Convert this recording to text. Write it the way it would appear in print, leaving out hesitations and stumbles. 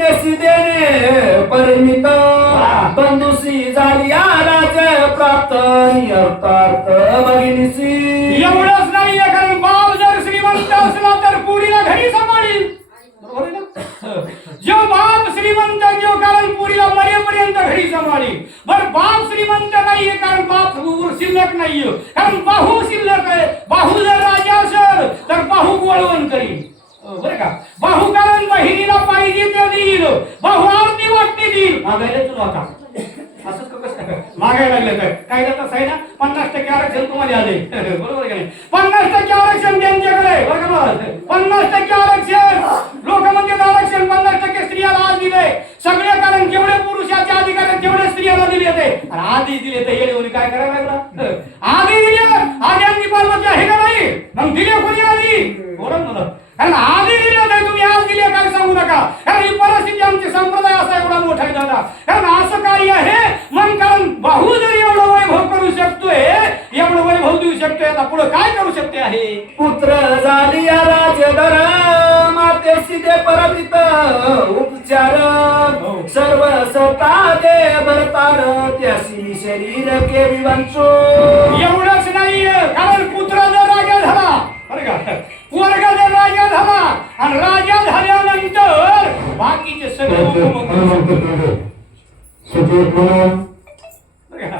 कन्यासी देणे परिमित बंधुसी झाली राज प्राप्त नियतार्थ भगिनीसी. एवढंच नाहीये, कारण बाप जर श्रीमंत असला तर पुरीला घरी सांभाळील. बरोबर आहे ना? जो बाप श्रीमंत जो कारण पुरीला मरेपर्यंत घरी सांभाळील. बरं बाप श्रीमंत नाहीये कारण बाप शिल्लक नाहीये, कारण बाहू शिल्लक आहे. बाहू जर राजा असेल तर बाहू वळवण करील. बरं का? बाहू कारण बहिणीला पाहिजे ते देईल, बाहू आरती वाटते देईल. मागायला तुला आता असंच कसं मागायला लागलं तर काय तसं आहे ना. 50% आरक्षण तुम्हाला आले. बरोबर का नाही? 50% आरक्षण त्यांच्याकडे. बरं का? 50% आरक्षण लोक म्हणतात आरक्षण 50% स्त्रियाला आज दिले. सगळे कारण जेवढे पुरुषाचे अधिकार आहेत तेवढे स्त्रियाला दिले ते. आणि आधी दिले ते येणे काय करायला लागला. आधी दिले आधी पार्वती आहे का नाही, मग दिले कोणी आधी. बरोबर मला कारण आधी दिले नाही तुम्ही आज दिले काय सांगू नका. कारण ही परिस्थिती आमची संप्रदाय असा एवढा मोठा आहे दादा. कारण असं कार्य आहे मग कारण बाहू जर एवढं वैभव करू शकतोय, एवढं वैभव देऊ शकतोय, आता पुढे काय करू शकते आहे. पुत्र झाली राजधर मातेशी दे परमित उपचार सर्व सता दे भरतार त्याशी शरीर के विवंशो. एवढंच नाहीये, कारण पुत्र जर राजा झाला बरं का, वर्ग जर राजा झाला आणि राजा झाल्यानंतर बाकीचे सगळे